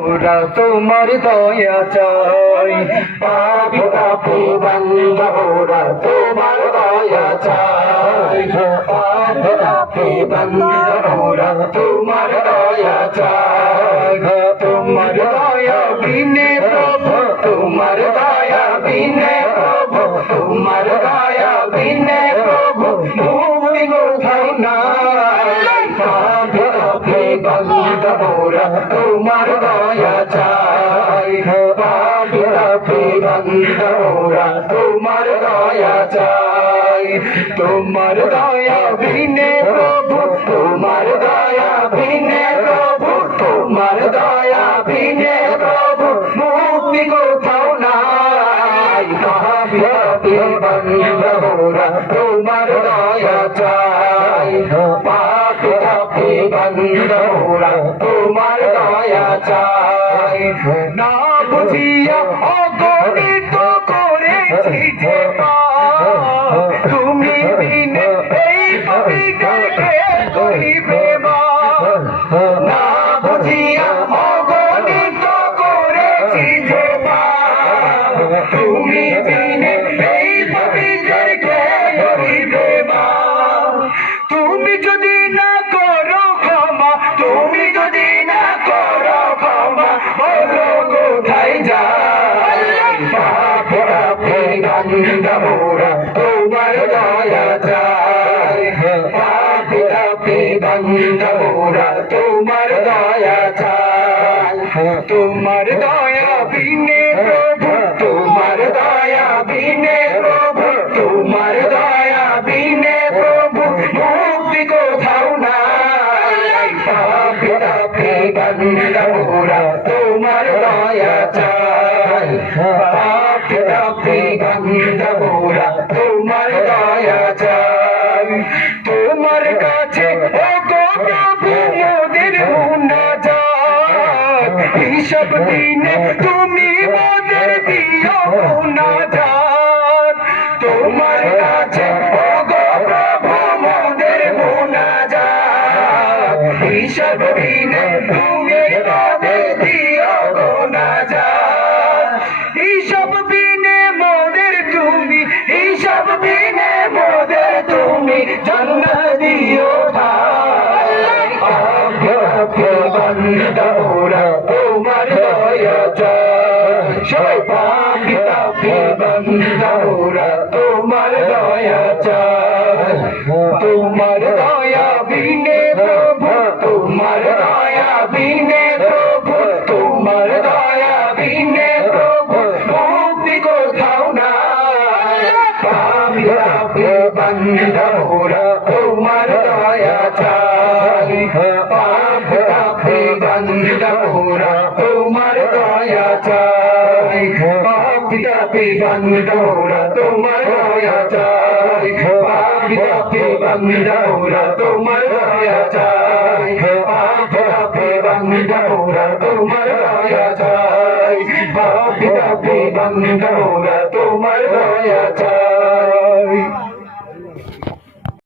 ওরা তোমার দয়া চাই। পাপি পাপি বন্ধ ওরা তোমার দয়া চাই। পাপি পাপি বন্ধ ওরা তোমার দয়া চাই। তোমার দয়া বিনে প্রভু, তোমার দয়া বিনে প্রভু, তোমার দয়া বিনে প্রভু মুক্তি কোথাও না পাপি পাপি বন্ধ ওরা ওরা তোমার দয়া চাই। তোমার দয়া বিনে প্রভু, তোমার দয়া বিনে প্রভু, তোমার দয়া বিনে প্রভু। মুক্তি কোথাও নাই ওরা তোমার দয়া চাই তোমার দয়া চাই। না বুঝিয়া অগণিত তুমি যদি না করো ক্ষমা, তুমি যদি না করো ক্ষমা, বলো কোথায় মোরা তোমার দয়া চাই। তোমার দয়া বিনে প্রভু, তোমার দয়া বিনে প্রভু, তোমার দয়া বিনে প্রভু। মুক্তি কোথাও তোমার দয়া চাই পাপি তোমার দয়া চাই তোমার কাছে ও গো যান দিনে তুমি মোদের দিও গুণা যান তোমার কাছে মোদের হিসাব দিনে তুমি তবে দিও গুণা যায় হিসাব বিনে মোদের তুমি হিসাব দিনে বিনে প্রভু, তোমার দয়া বিনে প্রভু, মুক্তি কোথাও নাই। পাপি পাপি বন্ধ ওরা তোমার দয়া চাই। পাপি পাপি বন্ধ ওরা তোমার দয়া চাই। পাপি পাপি বন্ধ ওরা তোমার পাপি পাপি বান্ধব তোমার দয়া চাই।